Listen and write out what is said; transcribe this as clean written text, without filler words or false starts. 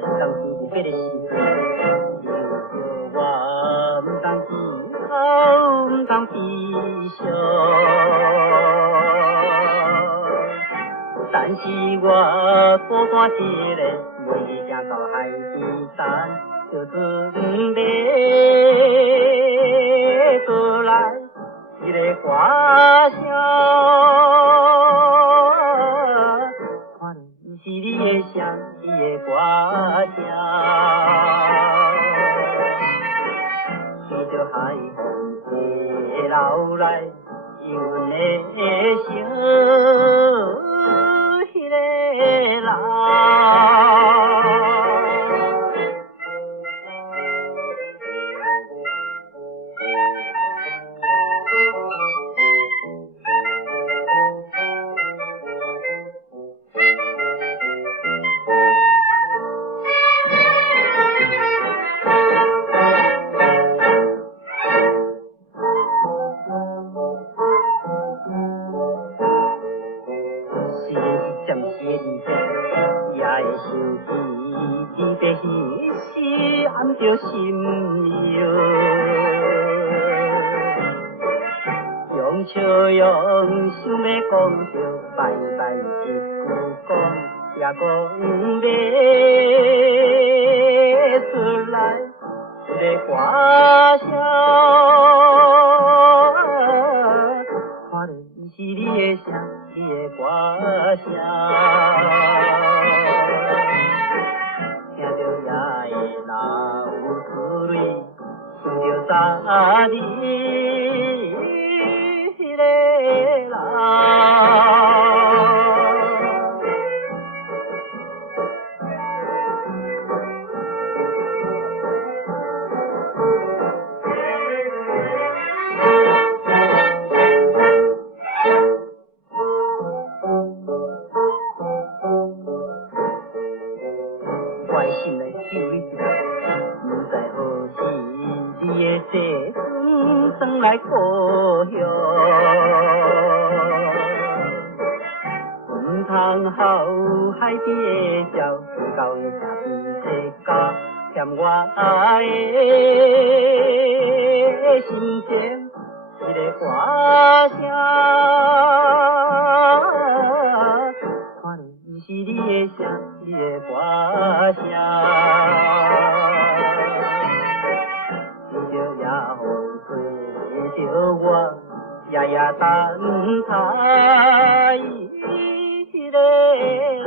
在当时有这个时阵，就叫我唔通记好，唔通悲伤。但是我孤单一个，袂行到海边站，就是唔袂倒来一个歌声。看到是你的声，你的歌声，随着海风吹流来，因阮的心，迄个人。暂时的离别，也会想起离别迄时暗着心忧，用笑容想要讲着拜拜一句讲，也讲袂出来一个歌声。看到是你的声，你的歌声，听着也会流珠泪，想着昨日迄个人。心内救你一人，不知何时你的细孙转来故乡，唔通好海边的鸟，飞到的城边世家，欠我的心情一个歌声。看到是你的声，你的歌声，你着夜风吹着我，夜夜等待一个人。